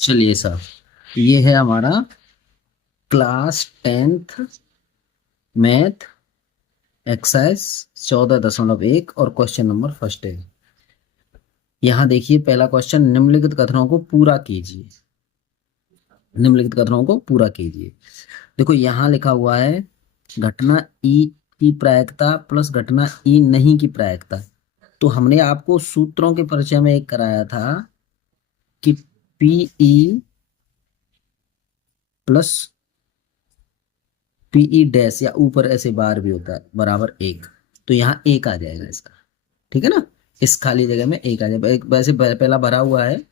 चलिए सर, ये है हमारा क्लास 10th मैथ एक्सरसाइज 14.1 और क्वेश्चन नंबर फर्स्ट है। यहाँ देखिए पहला क्वेश्चन, निम्नलिखित कथनों को पूरा कीजिए। निम्नलिखित कथनों को पूरा कीजिए। देखो यहाँ लिखा हुआ है घटना ई की प्रायिकता प्लस घटना ई नहीं की प्रायिकता। तो हमने आपको सूत्रों के परिचय में एक कराया था कि पीई प्लस पीई डैश या ऊपर ऐसे बार भी होता है बराबर एक। तो यहाँ एक आ जाएगा इसका, ठीक है ना। इस खाली जगह में एक आ जाएगा। वैसे पहला भरा हुआ है,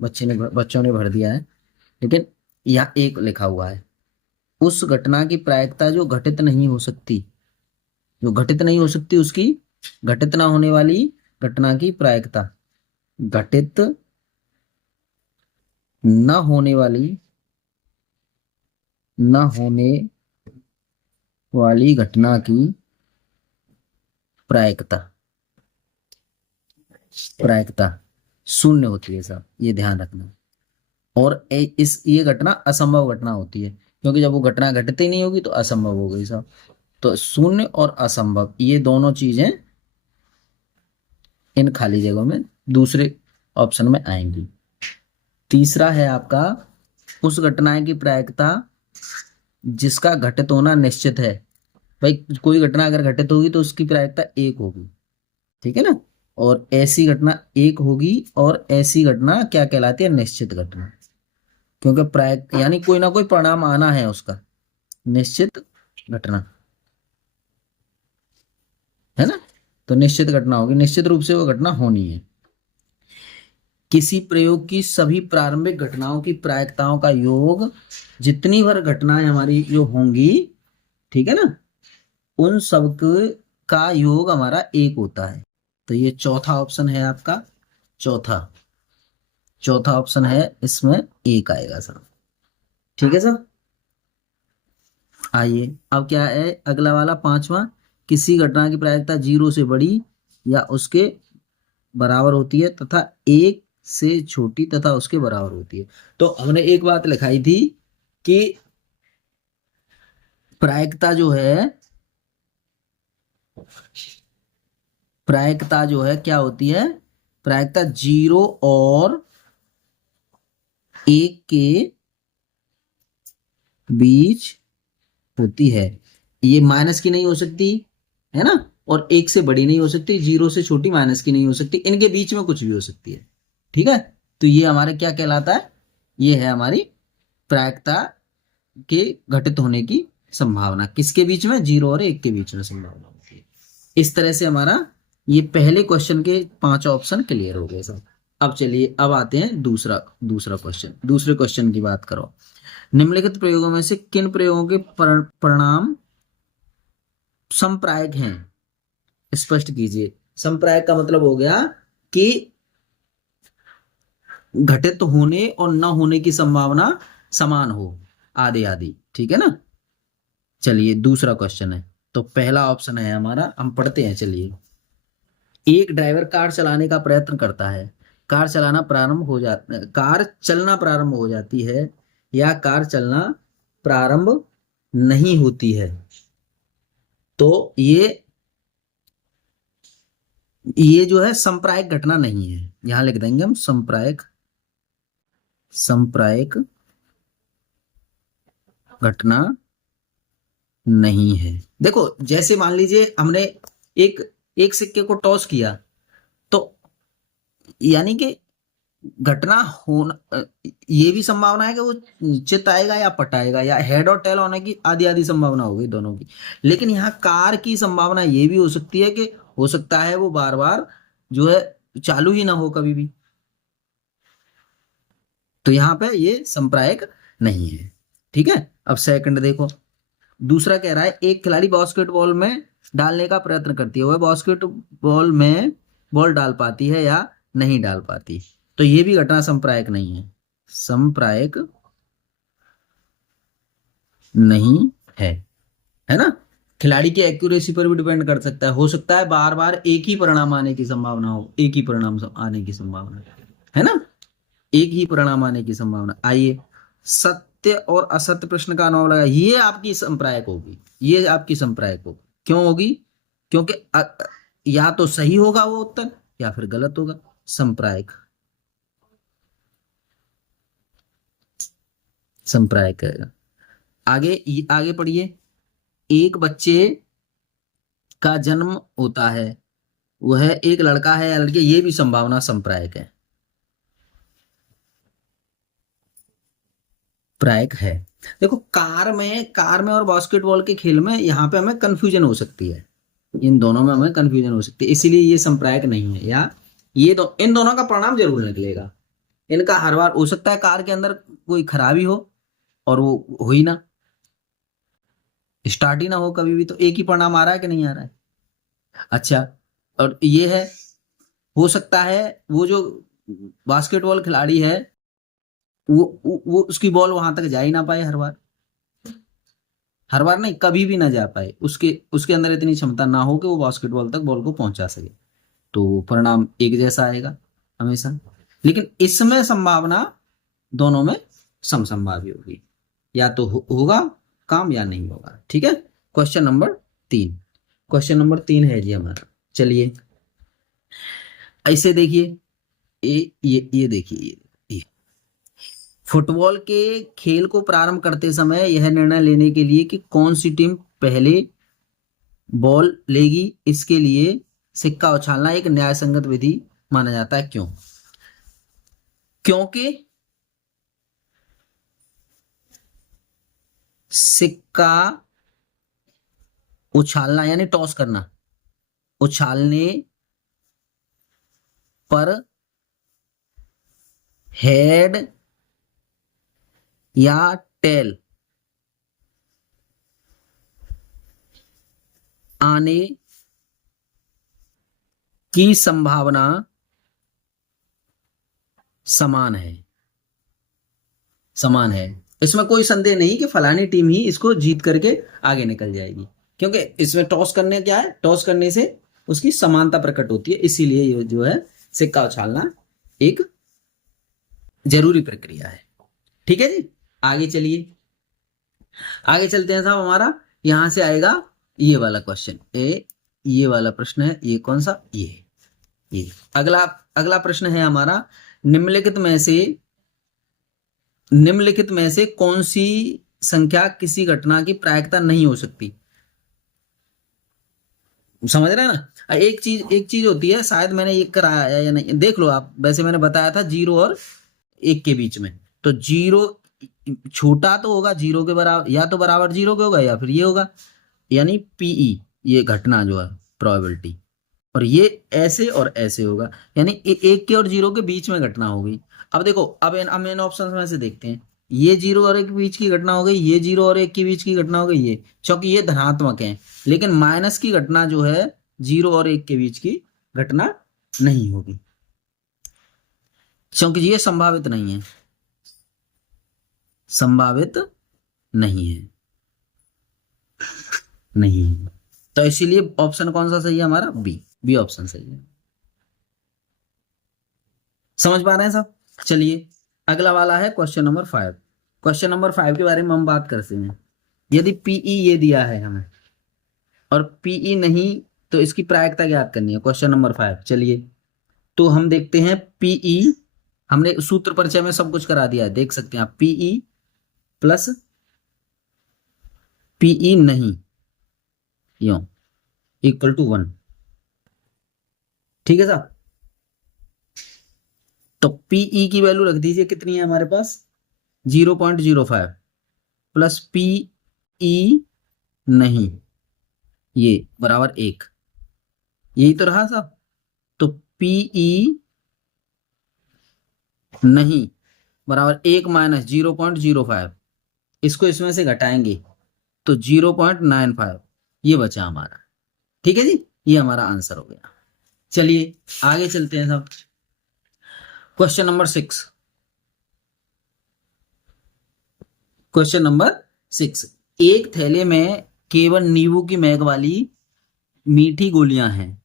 बच्चों ने भर दिया है, लेकिन यहाँ एक लिखा हुआ है। उस घटना की प्रायिकता जो घटित नहीं हो सकती, जो घटित नहीं हो सकती उसकी घटित ना होने वाली घटना की प्रायिकता, घटित न होने वाली न होने वाली घटना की प्रायिकता प्रायिकता शून्य होती है साहब, ये ध्यान रखना। और ये घटना असंभव घटना होती है, क्योंकि जब वो घटना घटित ही नहीं होगी तो असंभव हो गई साहब। तो शून्य और असंभव ये दोनों चीजें इन खाली जगहों में दूसरे ऑप्शन में आएंगी। तीसरा है आपका, उस घटना की प्रायिकता जिसका घटित होना निश्चित है। भाई कोई घटना अगर घटित होगी तो उसकी प्रायिकता एक होगी, ठीक है ना। और ऐसी घटना एक होगी और ऐसी घटना क्या कहलाती है, निश्चित घटना। क्योंकि प्राय यानी कोई ना कोई परिणाम आना है उसका, निश्चित घटना, है ना। तो निश्चित घटना होगी, निश्चित रूप से वो घटना होनी है। किसी प्रयोग की सभी प्रारंभिक घटनाओं की प्रायिकताओं का योग, जितनी बार घटनाएं हमारी जो होंगी, ठीक है ना, उन सब का योग हमारा एक होता है। तो ये चौथा ऑप्शन है आपका, चौथा चौथा ऑप्शन है, इसमें एक आएगा सर, ठीक है सर। आइए अब क्या है अगला वाला, पांचवा, किसी घटना की प्रायिकता 0 से बड़ी या उसके बराबर होती है तथा 1 से छोटी तथा उसके बराबर होती है। तो हमने एक बात लिखाई थी कि प्रायिकता जो है, प्रायिकता जो है क्या होती है, प्रायिकता 0 और 1 के बीच होती है। ये माइनस की नहीं हो सकती, है ना, और 1 से बड़ी नहीं हो सकती, 0 से छोटी माइनस की नहीं हो सकती, इनके बीच में कुछ भी हो सकती है, ठीक है। तो ये हमारे क्या कहलाता है, ये है हमारी प्रायिकता के घटित होने की संभावना। किसके बीच में, 0 और 1 के बीच में संभावना होती है। इस तरह से हमारा ये पहले क्वेश्चन के 5 ऑप्शन क्लियर हो गए सब। अब चलिए अब आते हैं दूसरा दूसरा क्वेश्चन। दूसरे क्वेश्चन की बात करो, निम्नलिखित प्रयोगों में से किन प्रयोगों के परिणाम संप्रायक हैं, स्पष्ट कीजिए। संप्रायक का मतलब हो गया कि घटित होने और न होने की संभावना समान हो, आदि आदि, ठीक है ना। चलिए दूसरा क्वेश्चन है, तो पहला ऑप्शन है हमारा, हम पढ़ते हैं चलिए। एक ड्राइवर कार चलाने का प्रयत्न करता है, कार चलना प्रारंभ हो जाती है या कार चलना प्रारंभ नहीं होती है। तो ये जो है संप्रायिक घटना नहीं है, यहां लिख देंगे हम संप्रायिक संप्रायिक घटना नहीं है। देखो जैसे मान लीजिए हमने एक एक सिक्के को टॉस किया, तो यानी कि घटना होना, ये भी संभावना है कि वो चित आएगा या पट आएगा, या हेड और टेल होने की आधी आधी संभावना होगी दोनों की। लेकिन यहाँ कार की संभावना ये भी हो सकती है कि हो सकता है वो बार बार जो है चालू ही ना हो कभी भी। तो यहाँ पे ये संप्रायिक नहीं है, ठीक है। अब सेकंड देखो, दूसरा कह रहा है एक खिलाड़ी बास्केटबॉल में डालने का प्रयत्न करती है, वह बास्केटबॉल में बॉल डाल पाती है या नहीं डाल पाती। तो ये भी घटना संप्रायिक नहीं है, संप्रायिक नहीं है ना। खिलाड़ी की एक्यूरेसी पर भी डिपेंड कर सकता है, हो सकता है बार बार एक ही परिणाम आने की संभावना हो, एक ही परिणाम आने की संभावना है ना। एक ही परिणाम आने की संभावना। आइए, सत्य और असत्य प्रश्न का अनुमान लगा, ये आपकी संप्रायक होगी, ये आपकी संप्रायक होगी। क्यों होगी? क्योंकि या तो सही होगा वो उत्तर या फिर गलत होगा, संप्रायक। संप्रायक है। आगे पढ़िए। एक बच्चे का जन्म होता है, वह एक लड़का है या लड़की, ये भी संभावना संप्रायक है, प्रायक है। देखो, कार में और बास्केटबॉल के खेल में यहाँ पे हमें कंफ्यूजन हो सकती है, इन दोनों में हमें कंफ्यूजन हो सकती है, इसीलिए ये संप्रायक नहीं है। या ये इन दोनों का परिणाम जरूर निकलेगा। इनका हर बार हो सकता है कार के अंदर कोई खराबी हो और वो हो ही ना, स्टार्ट ही ना हो कभी भी, तो एक ही परिणाम आ रहा है कि नहीं आ रहा है? अच्छा, और ये है, हो सकता है वो जो बास्केटबॉल खिलाड़ी है, वो उसकी बॉल वहां तक जा ही ना पाए हर बार, हर बार नहीं, कभी भी ना जा पाए, उसके उसके अंदर इतनी क्षमता ना हो कि वो बास्केटबॉल तक बॉल को पहुंचा सके, तो परिणाम एक जैसा आएगा हमेशा। लेकिन इसमें संभावना दोनों में समसंभावी होगी, या तो होगा काम या नहीं होगा। ठीक है, क्वेश्चन नंबर 3। क्वेश्चन नंबर 3 है जी हमारा। चलिए ऐसे देखिए, ये देखिए, ये फुटबॉल के खेल को प्रारंभ करते समय यह निर्णय लेने के लिए कि कौन सी टीम पहले बॉल लेगी, इसके लिए सिक्का उछालना एक न्यायसंगत विधि माना जाता है। क्यों? क्योंकि सिक्का उछालना यानी टॉस करना, उछालने पर हेड या टेल आने की संभावना समान है, समान है। इसमें कोई संदेह नहीं कि फलानी टीम ही इसको जीत करके आगे निकल जाएगी, क्योंकि इसमें टॉस करने क्या है, टॉस करने से उसकी समानता प्रकट होती है, इसीलिए ये जो है सिक्का उछालना एक जरूरी प्रक्रिया है। ठीक है जी, आगे चलिए, आगे चलते हैं साहब। हमारा यहां से आएगा ये वाला क्वेश्चन, ये वाला प्रश्न है, ये कौन सा, ये अगला अगला प्रश्न है हमारा, निम्नलिखित में से कौन सी संख्या किसी घटना की प्रायिकता नहीं हो सकती? समझ रहे हैं ना? एक चीज होती है, शायद मैंने ये कराया या नहीं, देख लो आप, वैसे मैंने बताया था 0 और 1 के बीच में, तो 0 छोटा तो होगा 0 के बराबर, या तो बराबर 0 के होगा या फिर ये होगा, यानी पीई, ये घटना जो है प्रोबेबिलिटी, और ये ऐसे और ऐसे होगा, यानी 1 के और 0 के बीच में घटना होगी। अब देखो, अब इन ऑप्शन में से देखते हैं, ये 0 और 1 के बीच की घटना हो गई, ये 0 और 1 के बीच की घटना हो गई, ये, क्योंकि ये धनात्मक है, लेकिन माइनस की घटना जो है 0 और 1 के बीच की घटना नहीं होगी, क्योंकि ये संभावित नहीं है, संभावित नहीं है, नहीं है। तो इसीलिए ऑप्शन कौन सा सही है हमारा? बी ऑप्शन सही है। समझ पा रहे हैं सब? चलिए अगला वाला है क्वेश्चन नंबर 5। क्वेश्चन नंबर 5 के बारे में हम बात करते हैं। यदि पीई ये दिया है हमें और पीई नहीं, तो इसकी प्रायिकता ज्ञात करनी है। क्वेश्चन नंबर 5, चलिए तो हम देखते हैं पीई, हमने सूत्र परिचय में सब कुछ करा दिया है, देख सकते हैं आप, पीई प्लस पीई नहीं यो इक्वल टू 1। ठीक है साहब, तो पीई की वैल्यू रख दीजिए, कितनी है हमारे पास, 0.05 प्लस पीई नहीं, ये बराबर 1, यही तो रहा साहब। तो पीई नहीं बराबर 1 माइनस 0.05, इसको इसमें से घटाएंगे तो 0.95, ये बचा हमारा। ठीक है जी, ये हमारा आंसर हो गया। चलिए आगे चलते हैं साहब, क्वेश्चन नंबर 6। क्वेश्चन नंबर 6, एक थैले में केवल नींबू की महक वाली मीठी गोलियां हैं।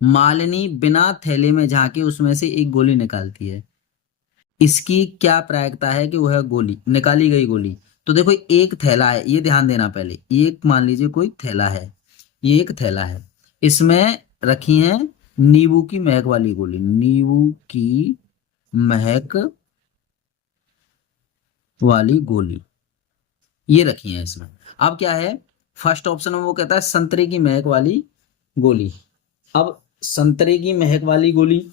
मालिनी बिना थैले में झांके उसमें से एक गोली निकालती है। इसकी क्या प्रायिकता है कि वह गोली निकाली गई गोली। तो देखो एक थैला है, ये ध्यान देना पहले, एक मान लीजिए कोई थैला है, ये एक थैला है, इसमें रखी है नींबू की महक वाली गोली, नींबू की महक वाली गोली ये रखी है इसमें। अब क्या है, फर्स्ट ऑप्शन में वो कहता है संतरे की महक वाली गोली। अब संतरे की महक वाली गोली,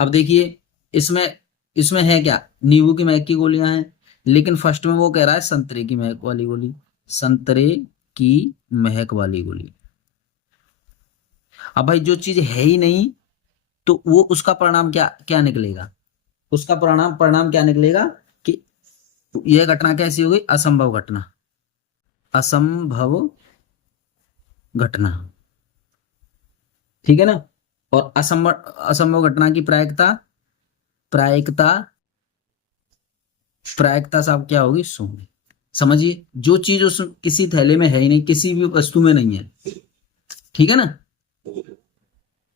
अब देखिए इसमें इसमें है क्या, नींबू की महक की गोलियां हैं, लेकिन फर्स्ट में वो कह रहा है संतरे की महक वाली गोली, संतरे की महक वाली गोली। अब भाई जो चीज है ही नहीं तो वो उसका परिणाम क्या क्या निकलेगा, उसका परिणाम परिणाम क्या निकलेगा कि यह घटना कैसी हो गई, असंभव घटना, असंभव घटना, ठीक है ना। और असंभव असंभव घटना की प्रायिकता प्रायिकता प्रायिकता साहब क्या होगी, शून्य। समझिए जो चीज उस किसी थैले में है ही नहीं, किसी भी वस्तु में नहीं है, ठीक है ना,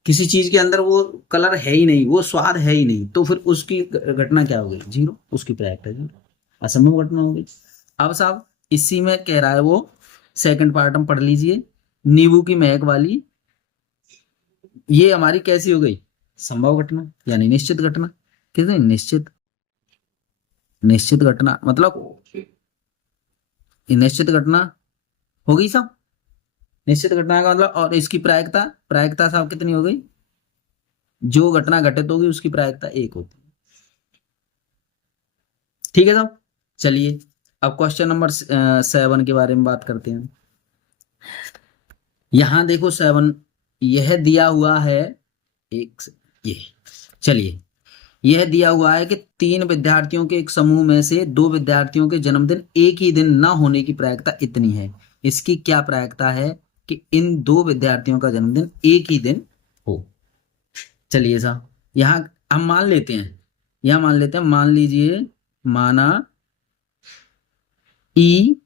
किसी चीज के अंदर वो कलर है ही नहीं, वो स्वाद है ही नहीं, तो फिर उसकी घटना क्या होगी, जीरो, उसकी प्रायिकता जीरो, असंभव घटना होगी। अब साहब इसी में कह रहा है वो, सेकंड पार्ट हम पढ़ लीजिए, नींबू की महक वाली, ये हमारी कैसी हो गई, संभव घटना यानी निश्चित घटना। कितनी निश्चित, निश्चित घटना मतलब निश्चित घटना होगी साहब, निश्चित घटना का मतलब, और इसकी प्रायिकता प्रायिकता साहब कितनी हो गई, जो घटना घटित होगी उसकी प्रायिकता एक होती है, ठीक है साहब। चलिए अब क्वेश्चन नंबर 7 के बारे में बात करते हैं। यहां देखो 7, यह दिया हुआ है एक, ये चलिए, यह दिया हुआ है कि 3 विद्यार्थियों के एक समूह में से 2 विद्यार्थियों के जन्मदिन एक ही दिन न होने की प्रायिकता इतनी है। इसकी क्या प्रायिकता है कि इन 2 विद्यार्थियों का जन्मदिन एक ही दिन हो। चलिए साहब यहां हम मान लेते हैं, यहां मान लेते हैं, मान लीजिए, माना ई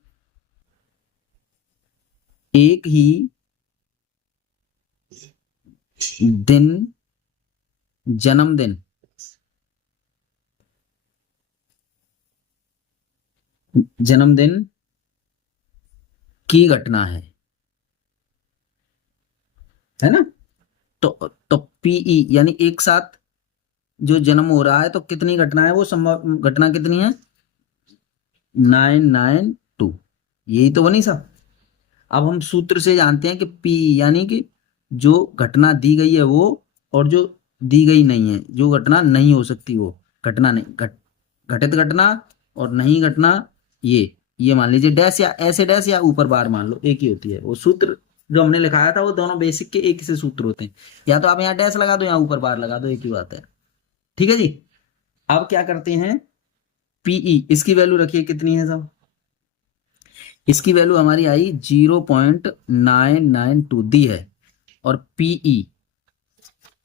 एक ही दिन जन्मदिन जन्मदिन की घटना है ना। तो पीई यानी एक साथ जो जन्म हो रहा है, तो कितनी घटना है, वो संभव घटना कितनी है, 992, यही तो बनी साहब। अब हम सूत्र से जानते हैं कि पी यानी कि जो घटना दी गई है वो, और जो दी गई नहीं है, जो घटना नहीं हो सकती वो घटना नहीं, घटित घटना और नहीं घटना, ये मान लीजिए डैश या ऐसे डैश या ऊपर बार मान लो, एक ही होती है वो सूत्र जो हमने लिखाया था, वो दोनों बेसिक के एक ही से सूत्र होते हैं, या तो आप यहाँ डैश लगा दो या ऊपर बार लगा दो, एक ही बात है, ठीक है जी। अब क्या करते हैं, पीई इसकी वैल्यू रखिए कितनी है साहब, इसकी वैल्यू हमारी आई 0.992 दी है, और पीई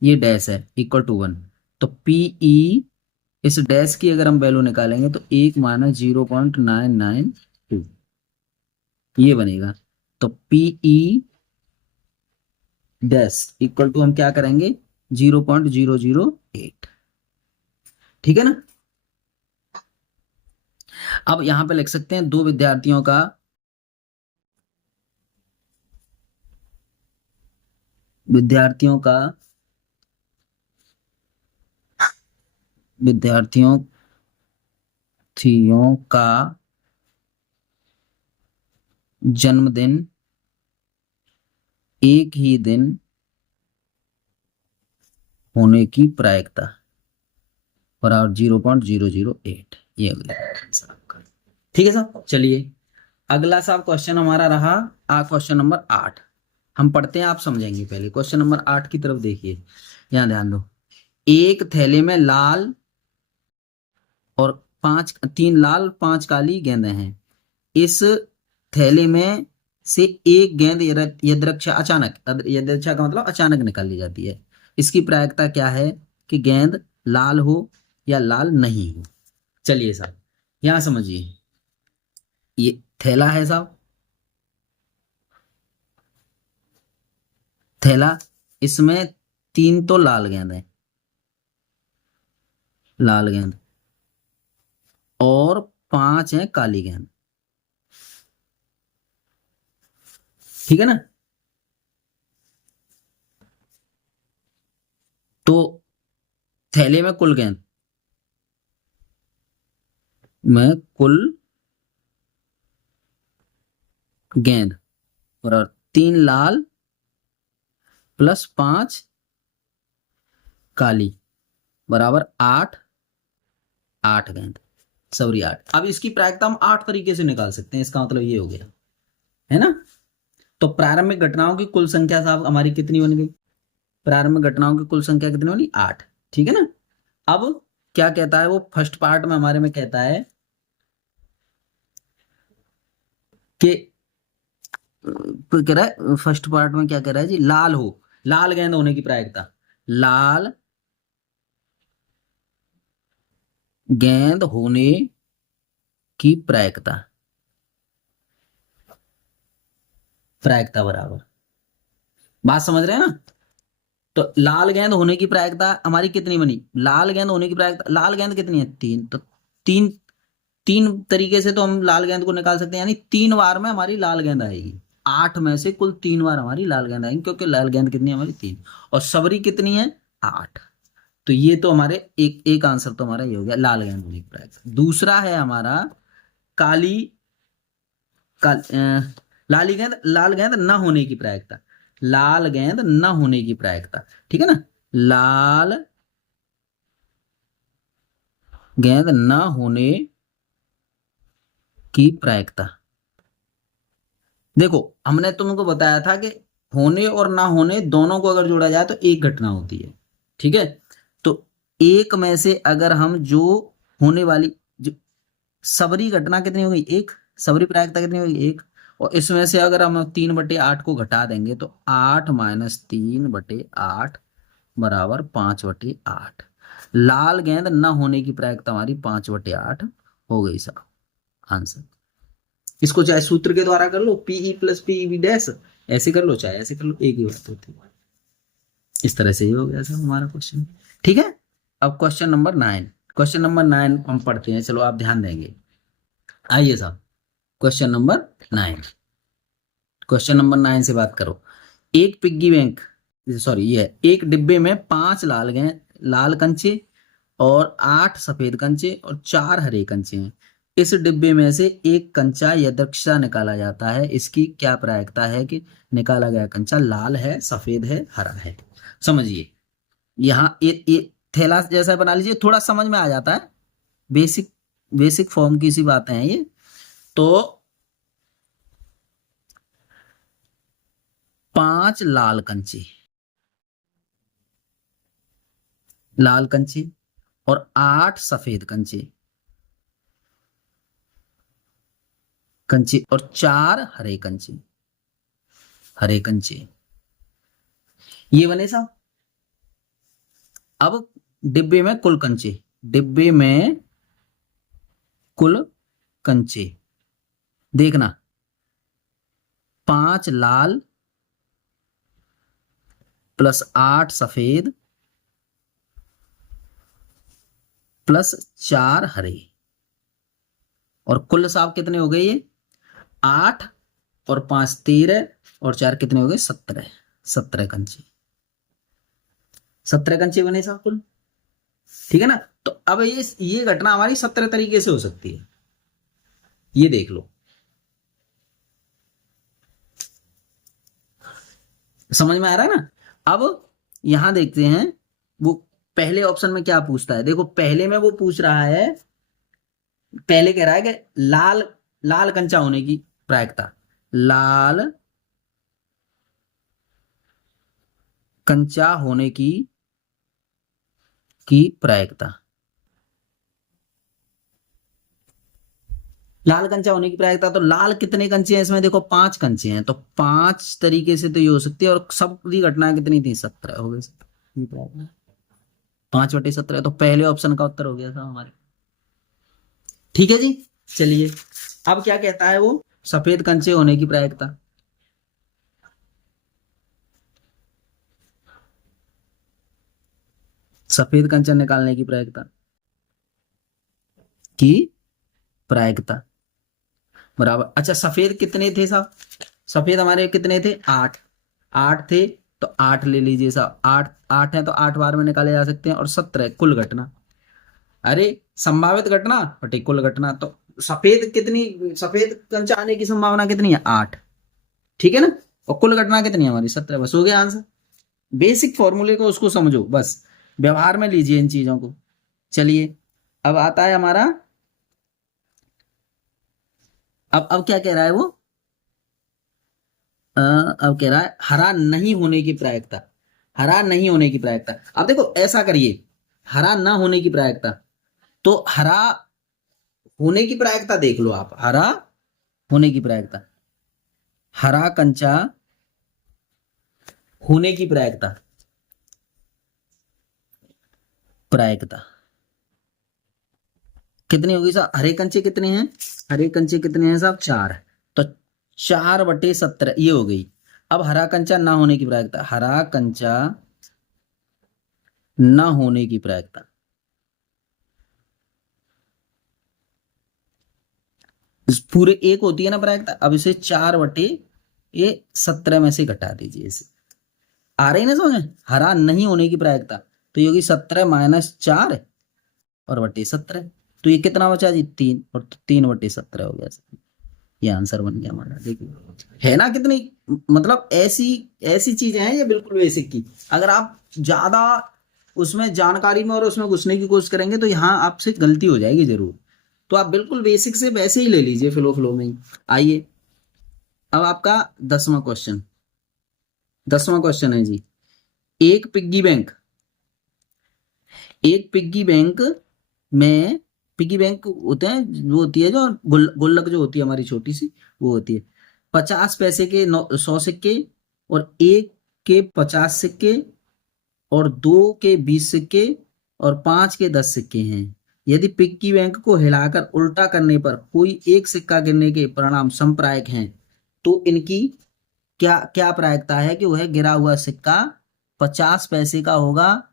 ये डैश है इक्वल टू 1, तो पीई इस डैश की अगर हम वैल्यू निकालेंगे तो 1 - 0.992 ये बनेगा। तो पीई डैश इक्वल टू हम क्या करेंगे, 0.008, ठीक है ना। अब यहां पे लिख सकते हैं दो विद्यार्थियों का, विद्यार्थियों का विद्यार्थियों थियों का जन्मदिन एक ही दिन होने की प्रायिकता बराबर 0.008, ये ठीक है साहब। चलिए अगला साहब क्वेश्चन हमारा रहा क्वेश्चन नंबर 8, हम पढ़ते हैं, आप समझेंगे। पहले क्वेश्चन नंबर 8 की तरफ देखिए, यहां ध्यान दो, एक थैले में लाल और 3 लाल 5 काली गेंदें हैं, इस थैले में से एक गेंद यदृच्छा अचानक, यदृच्छा का मतलब अचानक निकाल ली जाती है, इसकी प्रायिकता क्या है कि गेंद लाल हो या लाल नहीं हो। चलिए साहब यहां समझिए, ये थैला है साहब, थैला, इसमें 3 तो लाल गेंद है, लाल गेंद, और 5 है काली गेंद। ठीक है ना। तो थैले में कुल गेंद गेंद और 3 लाल प्लस 5 काली बराबर 8, 8 गेंद, सॉरी 8। अब इसकी प्रायिकता हम 8 तरीके से निकाल सकते हैं, इसका मतलब ये हो गया, है ना। तो प्रारंभिक घटनाओं की कुल संख्या साहब हमारी कितनी बन गई? प्रारंभिक घटनाओं की कुल संख्या कितनी बनी? 8। ठीक है ना। अब क्या कहता है वो, फर्स्ट पार्ट में हमारे में कहता है कि कह रहा है, फर्स्ट पार्ट में क्या कह रहा है जी, लाल गेंद होने की प्रायिकता, लाल गेंद होने की प्रायिकता, प्रायिकता बराबर, बात समझ रहे हैं ना। तो लाल गेंद होने की प्रायिकता हमारी कितनी बनी? लाल गेंद होने की प्रायिकता, लाल गेंद कितनी है? 3। तो तीन तीन तरीके से तो हम लाल गेंद को निकाल सकते हैं, यानी 3 बार में हमारी लाल गेंद आएगी। 8 में से कुल 3 बार हमारी लाल गेंद आएगी, क्योंकि लाल गेंद कितनी है हमारी? 3। और सबरी कितनी है? 8। तो ये तो हमारे एक एक आंसर तो हमारा ये हो गया, लाल गेंद होने की प्रायिकता। दूसरा है हमारा काली काल, लाल गेंद न होने की प्रायिकता, लाल गेंद न होने की प्रायिकता। ठीक है ना। लाल गेंद न होने की प्रायिकता, देखो हमने तुमको बताया था कि होने और ना होने दोनों को अगर जोड़ा जाए तो एक घटना होती है। ठीक है। तो एक में से अगर हम जो होने वाली जो सबरी घटना कितनी होगी? एक। सबरी प्रायिकता कितनी होगी? एक। और इसमें से अगर हम 3/8 को घटा देंगे तो 8-3/8 बराबर 5/8। लाल गेंद न होने की प्रायिकता हमारी 5/8 हो गई साहब, आंसर। इसको चाहे सूत्र के द्वारा कर लो, पीई प्लस पीई डैश, ऐसे कर लो चाहे ऐसे कर लो, एक ही बात होती है। इस तरह से ही हो गया साहब हमारा क्वेश्चन। ठीक है। अब क्वेश्चन नंबर 9, क्वेश्चन नंबर 9 हम पढ़ते हैं, चलो आप ध्यान देंगे। आइए साहब, क्वेश्चन नंबर 9, क्वेश्चन नंबर 9 से बात करो। एक पिग्गी बैंक, सॉरी ये एक डिब्बे में 5 लाल कंचे और 8 सफेद कंचे और 4 हरे कंचे हैं। इस डिब्बे में से एक कंचा यदृच्छा निकाला जाता है, इसकी क्या प्रायिकता है कि निकाला गया कंचा लाल है, सफेद है, हरा है? समझिए, यहाँ ये थैला जैसा बना लीजिए, थोड़ा समझ में आ जाता है, बेसिक बेसिक फॉर्म की सी बातें हैं ये। तो 5 लाल कंचे और 8 सफेद कंचे कंचे और 4 हरे कंचे, ये बने साहब। अब डिब्बे में कुल कंचे, डिब्बे में कुल कंचे देखना, 5 लाल प्लस 8 सफेद प्लस 4 हरे, और कुल साहब कितने हो गए ये? 8 और 5 13 और 4 कितने हो गए? 17, 17 कंचे, 17 कंचे बने साहब कुल। ठीक है ना। तो अब ये घटना हमारी 17 तरीके से हो सकती है, ये देख लो, समझ में आ रहा है ना। अब यहां देखते हैं वो पहले ऑप्शन में क्या पूछता है। देखो पहले में वो पूछ रहा है, पहले कह रहा है कि लाल लाल कंचा होने की प्रायिकता, लाल कंचा होने की प्रायिकता, लाल कंचा होने की प्रायिकता। तो लाल कितने कंचे हैं इसमें? देखो 5 कंचे हैं, तो 5 तरीके से तो ये हो सकती है, और सब की घटना कितनी थी? 17 हो गई, 5/17। तो पहले ऑप्शन का उत्तर हो गया था हमारे। ठीक है जी। चलिए, अब क्या कहता है वो, सफेद कंचे होने की प्रायिकता, सफेद कंचा निकालने की प्रायिकता की प्रायिकता बराबर। अच्छा सफेद कितने थे साहब, सफेद हमारे कितने थे, 8, 8 थे, तो 8 ले लीजिए साहब, 8 8 है तो 8 बार में निकाले जा सकते हैं, और 17 कुल घटना, अरे संभावित घटना बटे कुल घटना, तो सफेद कितनी, सफेद कंचा आने की संभावना कितनी है, 8, ठीक है ना, और कुल घटना कितनी है हमारी 17, बस हो गया आंसर। बेसिक फॉर्मूले को उसको समझो बस, व्यवहार में लीजिए इन चीजों को। चलिए अब आता है हमारा, अब क्या कह रहा है वो, अब कह रहा है हरा नहीं होने की प्रायिकता, हरा नहीं होने की प्रायिकता। अब देखो ऐसा करिए, हरा ना होने की प्रायिकता, तो हरा होने की प्रायिकता देख लो आप, हरा होने की प्रायिकता, हरा कंचा होने की प्रायिकता, प्रायिकता कितनी होगी साहब, हरे कंचे कितने हैं, हरे कंचे कितने हैं साहब, 4, तो 4/17 ये हो गई। अब हरा कंचा ना होने की प्रायिकता, हरा कंचा ना होने की प्रायिकता, पूरे एक होती है ना प्रायिकता, अब इसे 4/17 में से घटा दीजिए, इसे आ रही ना समझ में, हरा नहीं होने की प्रायिकता, तो ये होगी 17 - 4 और बटे 17, तो ये कितना बचा जी, 3, और 3/17 हो गया, ये आंसर बन गया हमारा। देखिए है ना कितनी, मतलब ऐसी ऐसी चीजें हैं ये बिल्कुल बेसिक की, अगर आप ज्यादा उसमें जानकारी में और उसमें घुसने की कोशिश करेंगे तो यहाँ आपसे गलती हो जाएगी जरूर, तो आप बिल्कुल बेसिक से वैसे ही ले लीजिए, फ्लो फ्लो में ही। आइए अब आपका 10वां क्वेश्चन, 10वां क्वेश्चन है जी, एक पिग्गी बैंक, एक पिग्गी बैंक में, पिग्गी बैंक होते हैं, वो होती है जो गुल्लक जो होती है हमारी छोटी सी, वो होती है, 50 पैसे के 100 सिक्के, और 1 के 50 सिक्के, और 2 के 20 सिक्के, और 5 के 10 सिक्के हैं। यदि पिग्गी बैंक को हिलाकर उल्टा करने पर कोई एक सिक्का गिरने के परिणाम समप्रायिक हैं, तो इनकी क्या क्या प्रायिकता है कि वह गिरा हुआ सिक्का 50 पैसे का होगा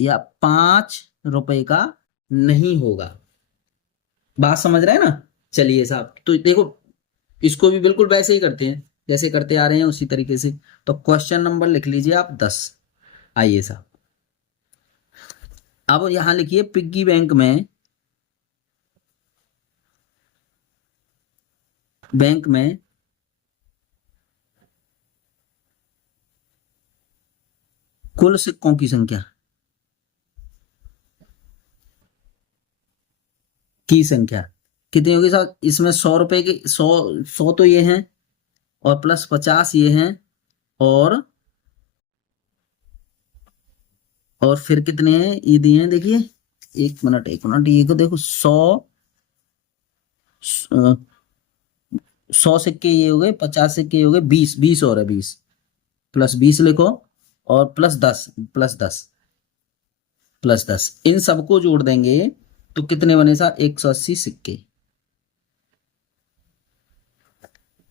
या 5 रुपए का नहीं होगा। बात समझ रहे हैं ना। चलिए साहब, तो देखो इसको भी बिल्कुल वैसे ही करते हैं जैसे करते आ रहे हैं उसी तरीके से, तो क्वेश्चन नंबर लिख लीजिए आप 10। आइए साहब अब यहां लिखिए, पिग्गी बैंक में, बैंक में कुल सिक्कों की संख्या, की संख्या कितनी होगी साहब, इसमें 100 रुपए के 100, 100 तो ये हैं, और प्लस 50 ये हैं, और फिर कितने हैं ये दिए हैं, देखिए 1 मिनट 1 मिनट, ये को देखो 100 सिक्के ये हो गए, 50 सिक्के ये हो गए, 20 20 और है, 20 प्लस 20 लिखो, और प्लस 10, प्लस 10, प्लस 10, इन सबको जोड़ देंगे तो कितने बने साहब, 180 सिक्के,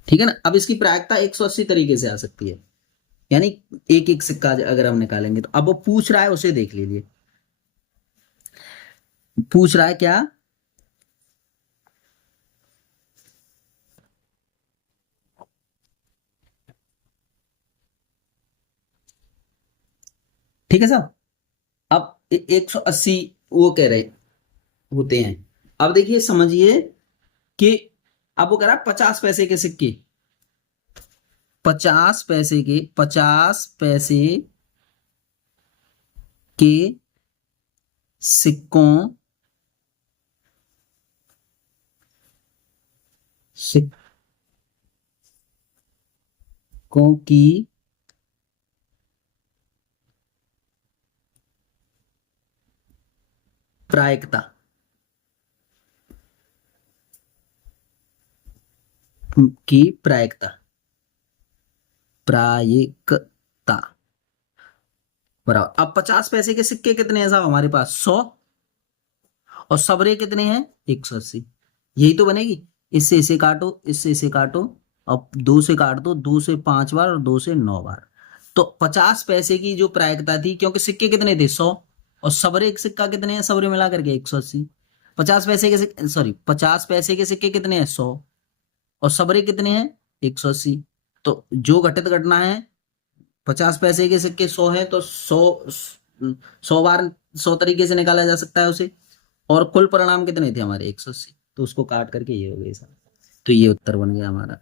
ठीक है ना। अब इसकी प्रायिकता 180 तरीके से आ सकती है, यानी एक एक सिक्का अगर हम निकालेंगे, तो अब वो पूछ रहा है उसे देख लीजिए, पूछ रहा है क्या, ठीक है साहब। अब 180 वो कह रहे होते हैं, अब देखिए समझिए कि अब वो कह रहा है 50 पैसे के सिक्के, 50 पैसे के, 50 पैसे के सिक्कों, सिक्कों की प्रायिकता, की प्रायिकता, प्रायिकता बराबर। अब 50 पैसे के सिक्के कितने हैं साहब हमारे पास, 100, और सबरे कितने हैं, 180, यही तो बनेगी। इससे इसे काटो, इससे इसे काटो, अब 2 से काट दो, 2 से 5 बार और 2 से 9 बार, तो 50 पैसे की जो प्रायिकता थी, क्योंकि सिक्के कितने थे, 100, और सबरे एक सिक्का कितने हैं, सबरे मिला करके 180, 50 पैसे के सिक्के कितने हैं? 100। और सबरे कितने हैं? 180। तो जो घटित घटना है, 50 पैसे के सिक्के 100 है, तो 100 बार 100 तरीके से निकाला जा सकता है उसे। और कुल परिणाम कितने थे हमारे? 180। तो उसको काट करके ये हो गया सर। तो ये उत्तर बन गया हमारा।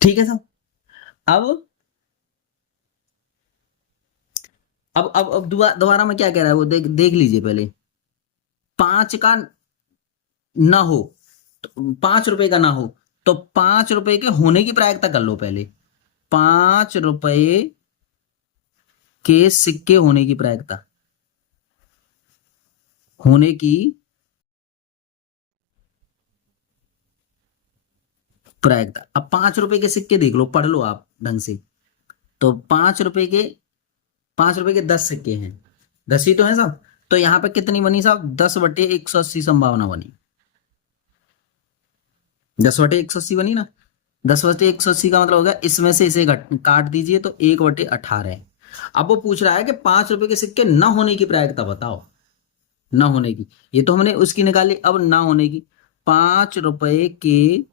ठीक है साहब। अब अब दोबारा में क्या कह रहा है वो देख देख लीजिए पहले। 5 का ना हो, तो 5 रुपए का ना हो, तो 5 रुपए के होने की प्रायिकता कर लो पहले। 5 रुपए के सिक्के होने की प्रायिकता, होने की प्रायिकता। अब 5 रुपए के सिक्के देख लो, पढ़ लो आप ढंग से। तो 5 रुपए के 10 सिक्के हैं, 10 ही तो है साहब। तो यहाँ पे कितनी बनी साहब? 10/180 संभावना बनी। 10/180 बनी ना। 10/180 का मतलब होगा इसमें से इसे काट दीजिए तो 1/18। अब वो पूछ रहा है कि 5 रुपए के सिक्के न होने की प्रायिकता बताओ। न होने की, ये तो हमने उसकी निकाली। अब न होने की, 5 रुपए के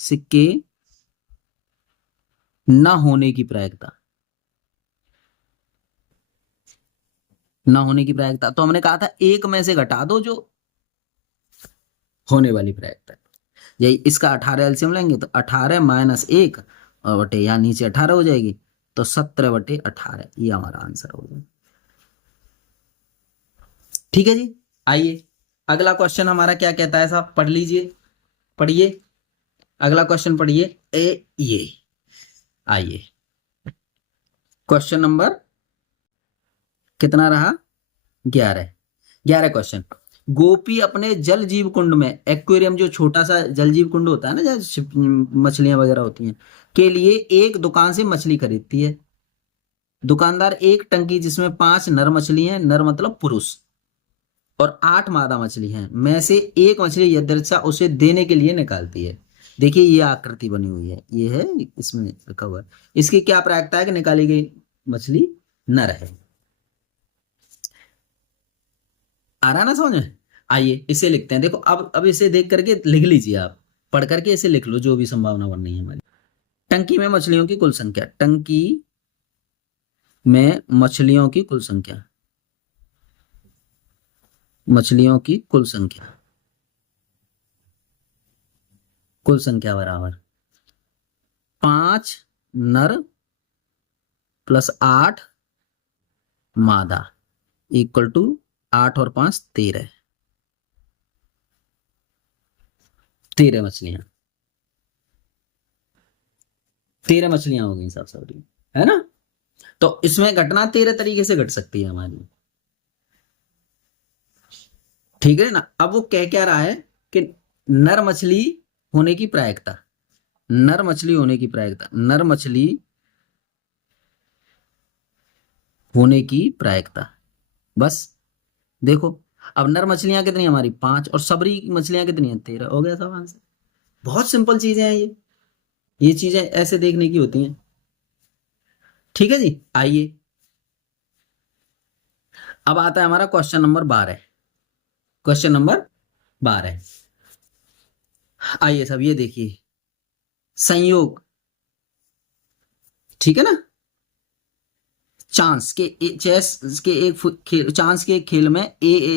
सिक्के न होने की प्रायिकता, न होने की प्रायिकता तो हमने कहा था एक में से घटा दो जो होने वाली प्रायिकता है। यही इसका 18 एलसीएम लेंगे तो 18 - 1 और बटे यहाँ नीचे 18 हो जाएगी, तो 17/18 ये हमारा आंसर हो जाएगा। ठीक है जी। आइए अगला क्वेश्चन हमारा क्या कहता है साहब, पढ़ लीजिए, पढ़िए अगला क्वेश्चन पढ़िए। ये आइए क्वेश्चन नंबर कितना रहा? 11। 11 क्वेश्चन। गोपी अपने जल जीव कुंड में, एक्वेरियम जो छोटा सा जल जीव कुंड होता है ना जहाँ मछलियां वगैरह होती हैं, के लिए एक दुकान से मछली खरीदती है। दुकानदार एक टंकी जिसमें 5 नर मछली हैं, नर मतलब पुरुष, और 8 मादा मछली हैं, में से एक मछली यदृच्छा उसे देने के लिए निकालती है। देखिए ये आकृति बनी हुई है, ये है इसमें रखा हुआ है। इसकी क्या प्रायिकता है कि निकाली गई मछली नर है। आ रहा ना समझ में? आइए इसे लिखते हैं। देखो अब इसे देख करके लिख लीजिए आप, पढ़ करके इसे लिख लो जो भी संभावना बन रही है हमारी। टंकी में मछलियों की कुल संख्या, टंकी में मछलियों की कुल संख्या, मछलियों की कुल संख्या, कुल संख्या बराबर 5 नर प्लस 8 मादा इक्वल टू 8 और 5 13। 13 मछलियां, 13 मछलियां हो गई साहब, सॉरी, है ना। तो इसमें घटना 13 तरीके से घट सकती है हमारी। ठीक है ना। अब वो कह क्या रहा है कि नर मछली होने की प्रायिकता, नर मछली होने की प्रायिकता, नर मछली होने की प्रायिकता। बस देखो, अब नर मछलियां कितनी हैं हमारी? 5, और सबरी मछलियां कितनी हैं? 13। हो गया सब आंसर। बहुत सिंपल चीजें हैं ये चीजें ऐसे देखने की होती हैं। ठीक है जी। आइए अब आता है हमारा क्वेश्चन नंबर 12। Question number 12। आइए सब ये देखिए, संयोग, ठीक है ना। चेस के चांस के एक खेल में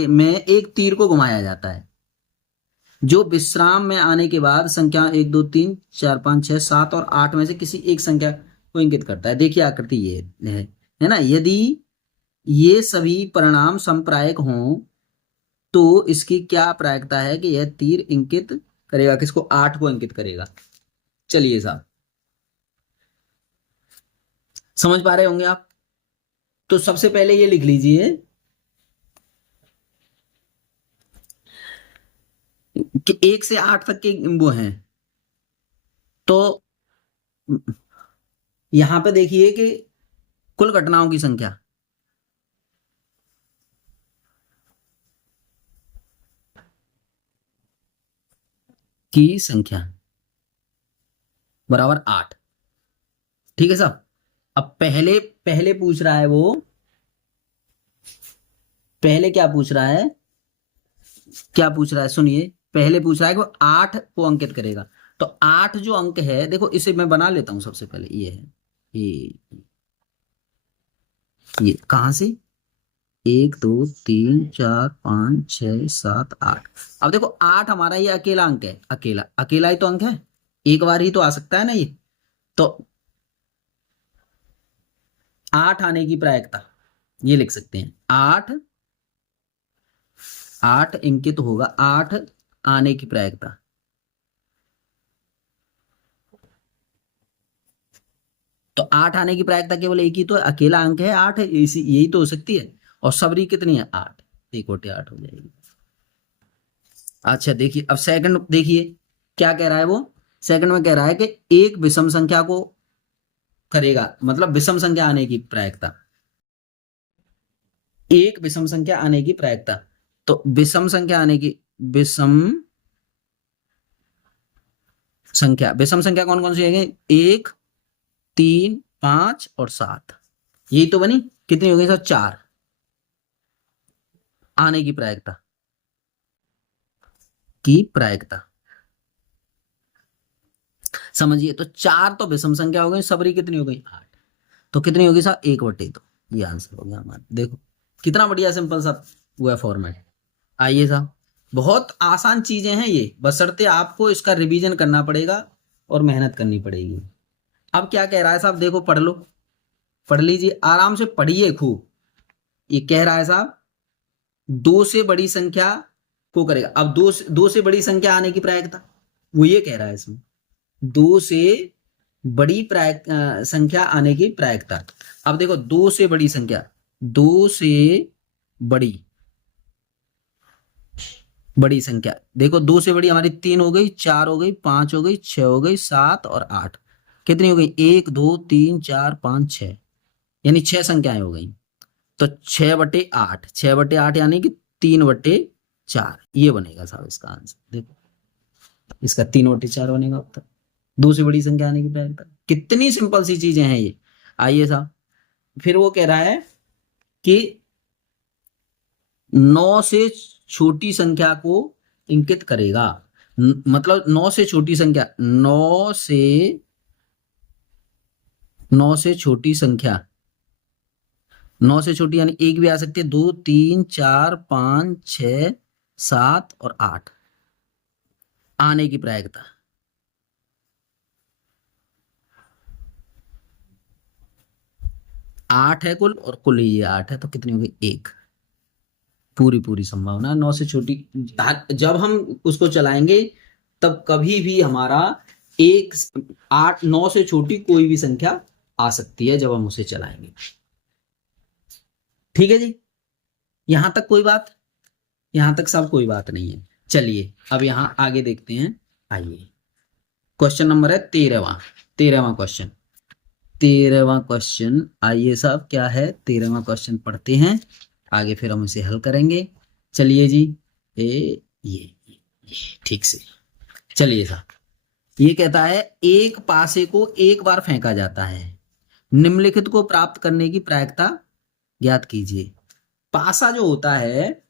में एक तीर को घुमाया जाता है जो विश्राम में आने के बाद संख्या 1 2 3 4 5 6 7 और 8 में से किसी एक संख्या को इंगित करता है। देखिए आकृति ये है ना। यदि ये सभी परिणाम समप्रायिक हों तो इसकी क्या प्रायिकता है कि यह तीर इंकित करेगा किसको? 8 को इंकित करेगा। चलिए साहब, समझ पा रहे होंगे आप। तो सबसे पहले ये लिख लीजिए कि 1 से 8 तक के वो हैं। तो यहां पे देखिए कि कुल घटनाओं की संख्या, की संख्या बराबर 8। ठीक है साहब। अब पहले पहले पूछ रहा है वो पहले क्या पूछ रहा है, क्या पूछ रहा है सुनिए, पहले पूछ रहा है कि वो 8 को अंकित करेगा। तो 8 जो अंक है, देखो इसे मैं बना लेता हूं सबसे पहले, ये है, ये कहां से, 1 2 3 4 5 6 7 8। अब देखो 8 हमारा ये अकेला अंक है, अकेला अकेला ही तो अंक है, एक बार ही तो आ सकता है ना ये। तो 8 आने की प्रायिकता, ये लिख सकते हैं, 8, 8 अंकित होगा, 8 आने की प्रायिकता। तो 8 आने की प्रायिकता केवल एक ही तो है, अकेला अंक है 8 है, इसी यही तो हो सकती है। और सबरी कितनी है 8, 1/8 हो जाएगी। अच्छा देखिए, अब सेकंड देखिए क्या कह रहा है वो, सेकंड में कह रहा है कि एक विषम संख्या को करेगा, मतलब विषम संख्या आने की प्रायिकता, एक विषम संख्या आने की प्रायिकता। तो विषम संख्या आने की, विषम संख्या, विषम संख्या कौन कौन सी है, 1 3 5 और 7, यही तो बनी, कितनी हो गई सर, 4 आने की प्रायिकता, की प्रायिकता समझिए। तो 4 तो विषम संख्या हो गई, सबरी कितनी हो गई 8, तो कितनी होगी साहब 1/2, ये आंसर हो गया हमारा। देखो कितना बढ़िया सिंपल सा हुआ फॉर्मेट। आइए साहब, बहुत आसान चीजें हैं ये, बशर्ते आपको इसका रिवीजन करना पड़ेगा और मेहनत करनी पड़ेगी। अब क्या कह रहा है साहब, देखो पढ़ लो, पढ़ लीजिए आराम से, पढ़िए खूब। ये कह रहा है साहब 2 से बड़ी संख्या को करेगा। अब दो से बड़ी संख्या आने की प्रायिकता, वो ये कह रहा है इसमें, 2 से बड़ी संख्या आने की प्रायिकता। अब देखो 2 से बड़ी संख्या, 2 से बड़ी बड़ी संख्या, देखो 2 से बड़ी हमारी 3 हो गई, 4 हो गई, 5 हो गई, 6 हो गई, 7 और 8, कितनी हो गई, 1 2 3 4 5 6, यानी 6 संख्याएं हो गई। तो 6/8, 6/8 यानी कि 3/4, ये बनेगा साहब इसका आंसर। देखो इसका 3/4 बनेगा उत्तर, 2 से बड़ी संख्या आने की प्रायिकता। कितनी सिंपल सी चीजें हैं ये। आइए साहब, फिर वो कह रहा है कि 9 से छोटी संख्या को इंकित करेगा, मतलब 9 से छोटी संख्या, 9 से छोटी संख्या, 9 से छोटी यानी एक भी आ सकती है, 2 3 4 5 6 7 और 8 आने की प्रायिकता। आठ है कुल, और कुल ये 8 है, तो कितनी होगी 1, पूरी पूरी संभावना 9 से छोटी। जब हम उसको चलाएंगे तब कभी भी हमारा 1 8 9 से छोटी कोई भी संख्या आ सकती है जब हम उसे चलाएंगे। ठीक है जी, यहां तक कोई बात, यहां तक सब कोई बात नहीं है। चलिए अब यहां आगे देखते हैं। आइए क्वेश्चन नंबर है 13वां, 13वां क्वेश्चन, 13वां क्वेश्चन। आइए साहब क्या है 13वां क्वेश्चन, पढ़ते हैं आगे, फिर हम इसे हल करेंगे। चलिए जी, ये ठीक से, चलिए साहब, ये कहता है एक पासे को एक बार फेंका जाता है, निम्नलिखित को प्राप्त करने की प्रायिकता ज्ञात कीजिए। पासा जो होता है,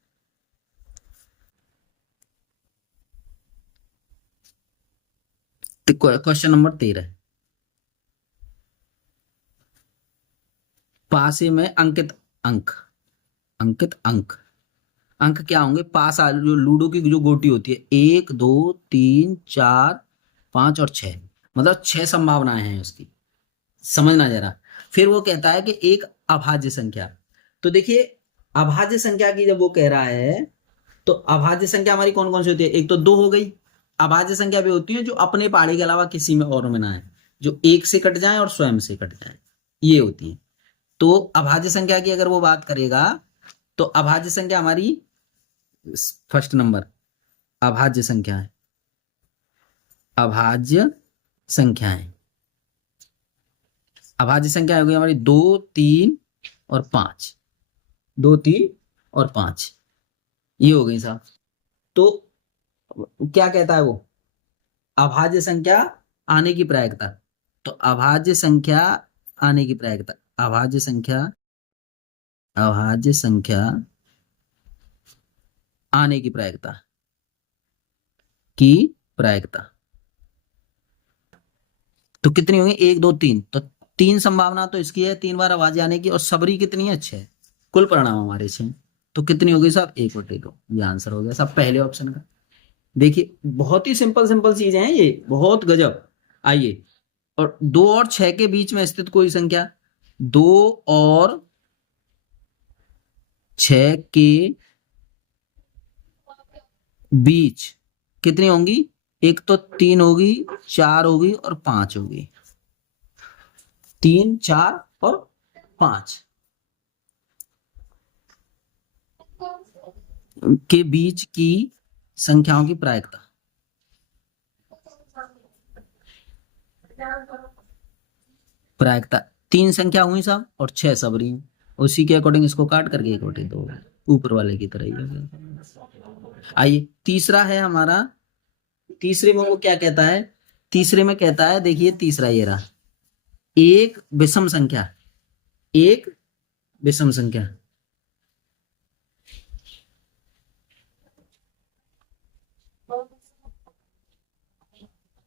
क्वेश्चन नंबर 13, पासे में अंकित अंक, अंकित अंक, अंक क्या होंगे, पासा जो लूडो की जो गोटी होती है, 1 2 3 4 5 और 6, मतलब 6 संभावनाएं हैं उसकी, समझना जरा। फिर वो कहता है कि एक अभाज्य संख्या। तो देखिए अभाज्य संख्या की जब वो कह रहा है, तो अभाज्य संख्या हमारी कौन कौन सी होती है, एक तो 2 हो गई, अभाज्य संख्या भी होती है जो अपने पहाड़ी के अलावा किसी में और में ना है, जो एक से कट जाए और स्वयं से कट जाए, ये होती है। तो अभाज्य संख्या की अगर वो बात करेगा, तो अभाज्य संख्या हमारी फर्स्ट नंबर अभाज्य संख्या है, अभाज्य संख्याएं, अभाज्य संख्या हो गई हमारी 2 3 और 5, 2 3 और 5, ये हो गई साहब। तो क्या कहता है वो, अभाज्य संख्या आने की प्रायिकता, तो अभाज्य संख्या आने की प्रायिकता, अभाज्य संख्या अभाज्य संख्या आने की प्रायिकता की प्रायिकता तो कितनी होगी, 1 2 3, तो 3 संभावना तो इसकी है 3 बार आवाज आने की, और सबरी कितनी है, 6। कुल परिणाम हमारे 6, तो कितनी होगी साहब, 1/2। ये आंसर हो गया साहब पहले ऑप्शन का। देखिए बहुत ही सिंपल सिंपल चीजें हैं ये, बहुत गजब। आइए, और 2 और 6 के बीच में स्थित कोई संख्या, 2 और 6 के बीच कितनी होंगी, एक तो 3 होगी, 4 होगी और 5 होगी। 3 4 और 5 के बीच की संख्याओं की प्रायिकता। प्रायिकता 3 संख्या हुई साहब और 6 सबरी हैं। उसी के अकॉर्डिंग इसको काट करके 1/2 ऊपर वाले की तरह ही हो गया। आइए तीसरा है हमारा, तीसरे में वो क्या कहता है, तीसरे में कहता है, देखिए तीसरा ये रहा, एक विषम संख्या, एक विषम संख्या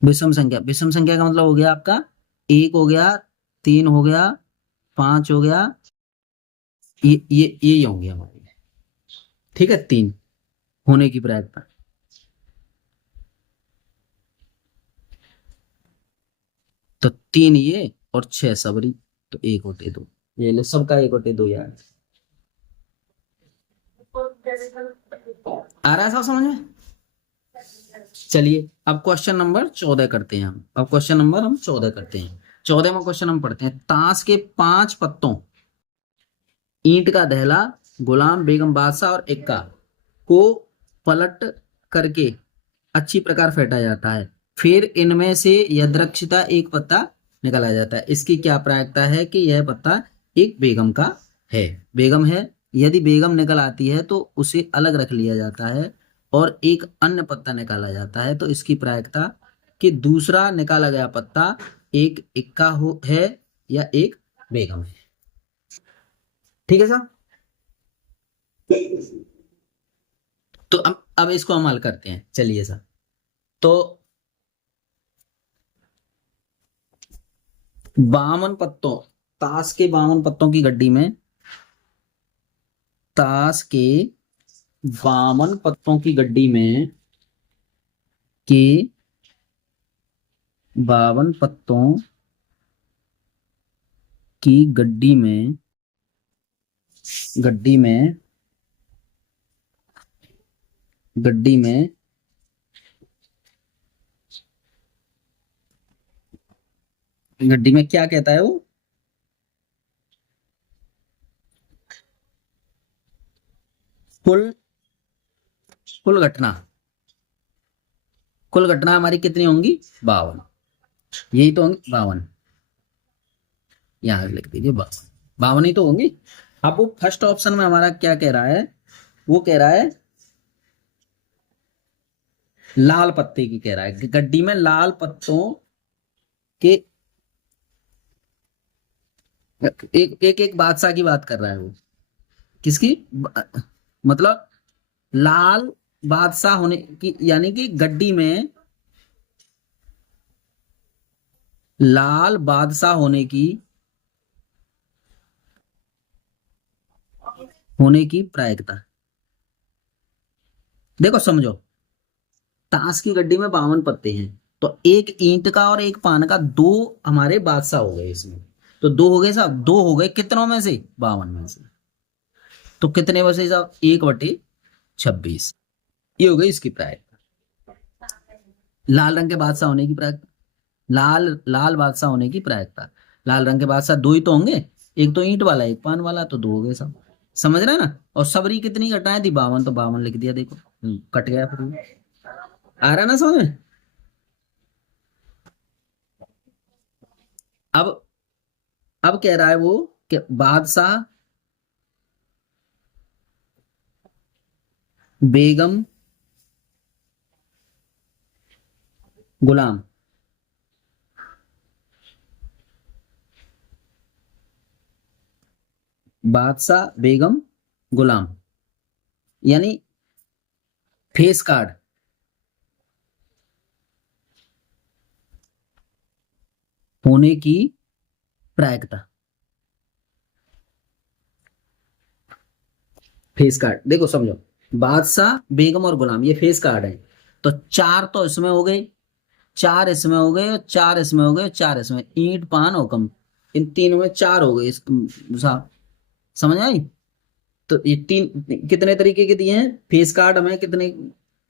विषम संख्या, विषम संख्या का मतलब हो गया आपका 1 हो गया, 3 हो गया, 5 हो गया, ये होंगे हमारे, ठीक है, 3 होने की प्रायिकता। तो 3 ये और 6 सबरी, तो 1/2, ये ले सबका 1/2 यार। आ रहा है सब समझ में। चलिए अब क्वेश्चन नंबर 14 करते हैं हम, अब क्वेश्चन नंबर हम 14 करते हैं। 14 में क्वेश्चन हम पढ़ते हैं, ताश के 5 पत्तों, ईंट का दहला, गुलाम, बेगम बादशाह और इक्का को पलट करके अच्छी प्रकार फेंटा जाता है, फिर इनमें से यदृच्छिता एक पत्ता निकाला जाता है। इसकी क्या प्रायिकता है कि यह पत्ता एक बेगम का है, बेगम है। यदि बेगम निकल आती है तो उसे अलग रख लिया जाता है और एक अन्य पत्ता निकाला जाता है, तो इसकी प्रायिकता कि दूसरा निकाला गया पत्ता एक इक्का हो है या एक बेगम है। ठीक है साहब, तो अब इसको हम हल करते हैं, चलिए साहब। तो 52 पत्तों, ताश के 52 पत्तों की गड्डी में, ताश के 52 पत्तों की गड्डी में के 52 पत्तों की गड्डी में, गड्डी में, गड्डी में गड्डी में क्या कहता है वो, कुल कुल घटना, कुल घटना हमारी कितनी होंगी, 52, यही तो होंगी 52, यहां लिख दीजिए 52, 52 ही तो होंगी। अब वो फर्स्ट ऑप्शन में हमारा क्या कह रहा है, वो कह रहा है लाल पत्ते की, कह रहा है गड्डी में लाल पत्तों के, एक एक एक बादशाह की बात कर रहा है वो, किसकी, मतलब लाल बादशाह होने की, यानी कि गड्डी में लाल बादशाह होने की प्रायिकता। देखो समझो, ताश की गड्डी में 52 पत्ते हैं, तो एक ईंट का और एक पान का, दो हमारे बादशाह हो गए इसमें, तो दो हो गए साहब, दो हो गए कितनों में से, 52 में से, तो कितने बचे साहब, 1/26, ये हो गई इसकी प्रायिकता। लाल रंग के बादशाह होने की प्रायिकता, लाल लाल बादशाह होने की प्रायिकता, लाल रंग के बादशाह दो ही तो होंगे, एक तो ईंट वाला एक पान वाला, तो दो हो गए सब, समझ रहे हैं ना। और सबरी कितनी घटाएं थी, 52, तो 52 लिख दिया, देखो कट गया फिर, आ रहा ना समझ में। अब अब कह रहा है वो कि बादशाह, बेगम, गुलाम, बादशाह, बेगम, गुलाम, यानी फेस कार्ड, होने की प्रायिकता। फेस कार्ड देखो समझो, बादशाह, बेगम और गुलाम ये फेस कार्ड है। तो चार तो इसमें हो गए, चार इसमें हो गए, और चार इसमें हो गए, चार इसमें, ईंट, पान, हुक्म, इन तीनों में चार हो गए। साहब समझ आई? तो ये तीन कितने तरीके के दिए हैं फेस कार्ड हमें, कितने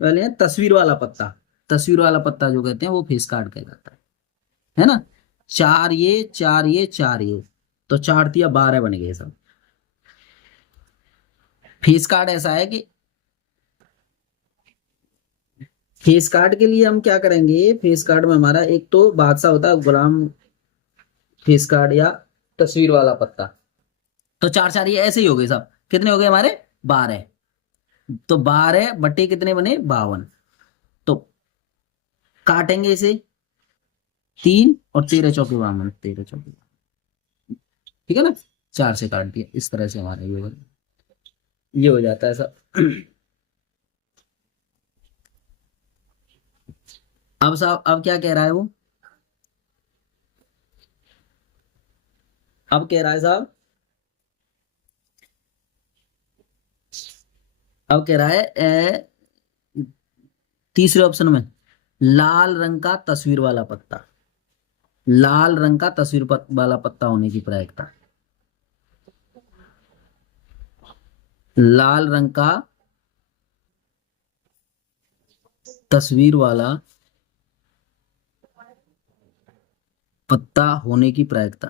वाले हैं? तस्वीर वाला पत्ता, तस्वीर वाला पत्ता जो कहते हैं वो फेस कार्ड कहलाता है ना? चार ये, चार ये, चार ये, तो चार तिया 12 बन गए सब। फेस कार्ड ऐसा है कि फेस कार्ड के लिए हम क्या करेंगे, फेस कार्ड में हमारा एक तो बादशाह होता है, गुलाम फेस कार्ड या तस्वीर वाला पत्ता। तो चार चार ये ऐसे ही हो गए सब, कितने हो गए हमारे? 12। तो 12 बटे कितने बने? 52। तो काटेंगे इसे, 3 और 13 चौके 52, 13 चौके, ठीक है ना? चार से काट दिया, इस तरह से हमारा ये हो जाता है सब। अब साहब, अब क्या कह रहा है वो? अब कह रहा है साहब, अब कह रहा है तीसरे ऑप्शन में लाल रंग का तस्वीर वाला पत्ता, लाल रंग का तस्वीर वाला पत्ता होने की प्रायिकता। लाल रंग का तस्वीर वाला पत्ता होने की प्रायिकता।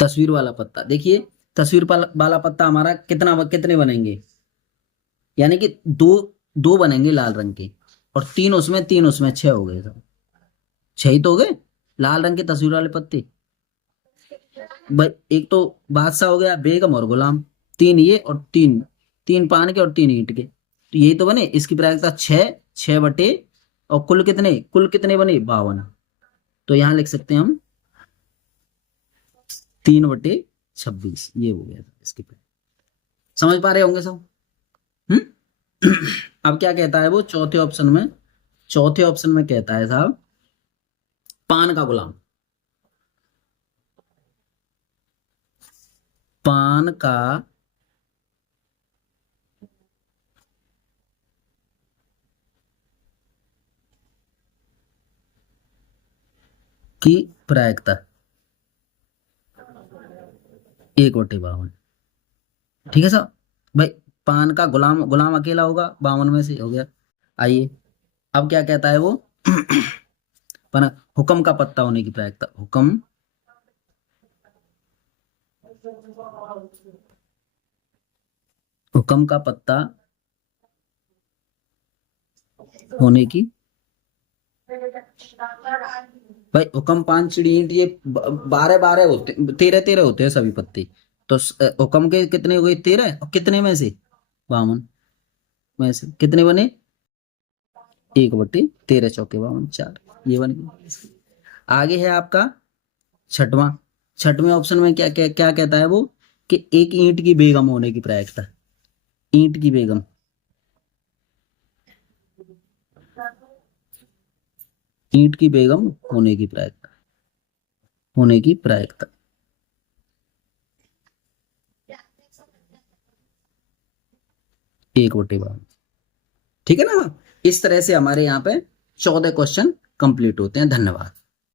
तस्वीर वाला पत्ता देखिए, तस्वीर वाला पत्ता हमारा कितना, कितने बनेंगे? यानी कि दो, दो बनेंगे लाल रंग के, और तीन उसमें, तीन उसमें, 6 हो गए सब। 6 ही तो हो गए लाल रंग के तस्वीर वाले पत्ते भाई। एक तो बादशाह हो गया, बेगम और गुलाम, तीन ये और तीन, तीन पान के और तीन ईंट के, तो यही तो बने। इसकी प्रायिकता 6, 6 बटे, और कुल कितने बने? 52। तो यहां लिख सकते हैं हम 3/26, ये हो गया इसकी प्रायिकता। समझ पा रहे होंगे सब? हम्म। अब क्या कहता है वो चौथे ऑप्शन में? चौथे ऑप्शन में कहता है साहब, पान का गुलाम, पान का की प्रायिकता 1/52। ठीक है साहब भाई, पान का गुलाम, गुलाम अकेला होगा, 52 में से हो गया। आइए, अब क्या कहता है वो? पर हुक्म का पत्ता होने की प्रायिकता, हुक्म, हुक्म का पत्ता होने की भाई, हुक्म, पान, चिड़ी, ईंट, ये 12 12 होते, 13 13 होते हैं सभी पत्ते। तो हुक्म के कितने हो गए? 13, और कितने में से? 52 में से कितने बने? 1/13 चौके 52, 4, ये बन गए। आगे है आपका छठवां। छठवें ऑप्शन में क्या क्या क्या कहता है वो? कि एक ईंट की बेगम होने की प्रायिकता। ईंट की बेगम, ईंट की बेगम होने की प्रायिकता, होने की प्रायिकता 1/52। ठीक है ना? इस तरह से हमारे यहाँ पे 14 क्वेश्चन कंप्लीट होते हैं। धन्यवाद।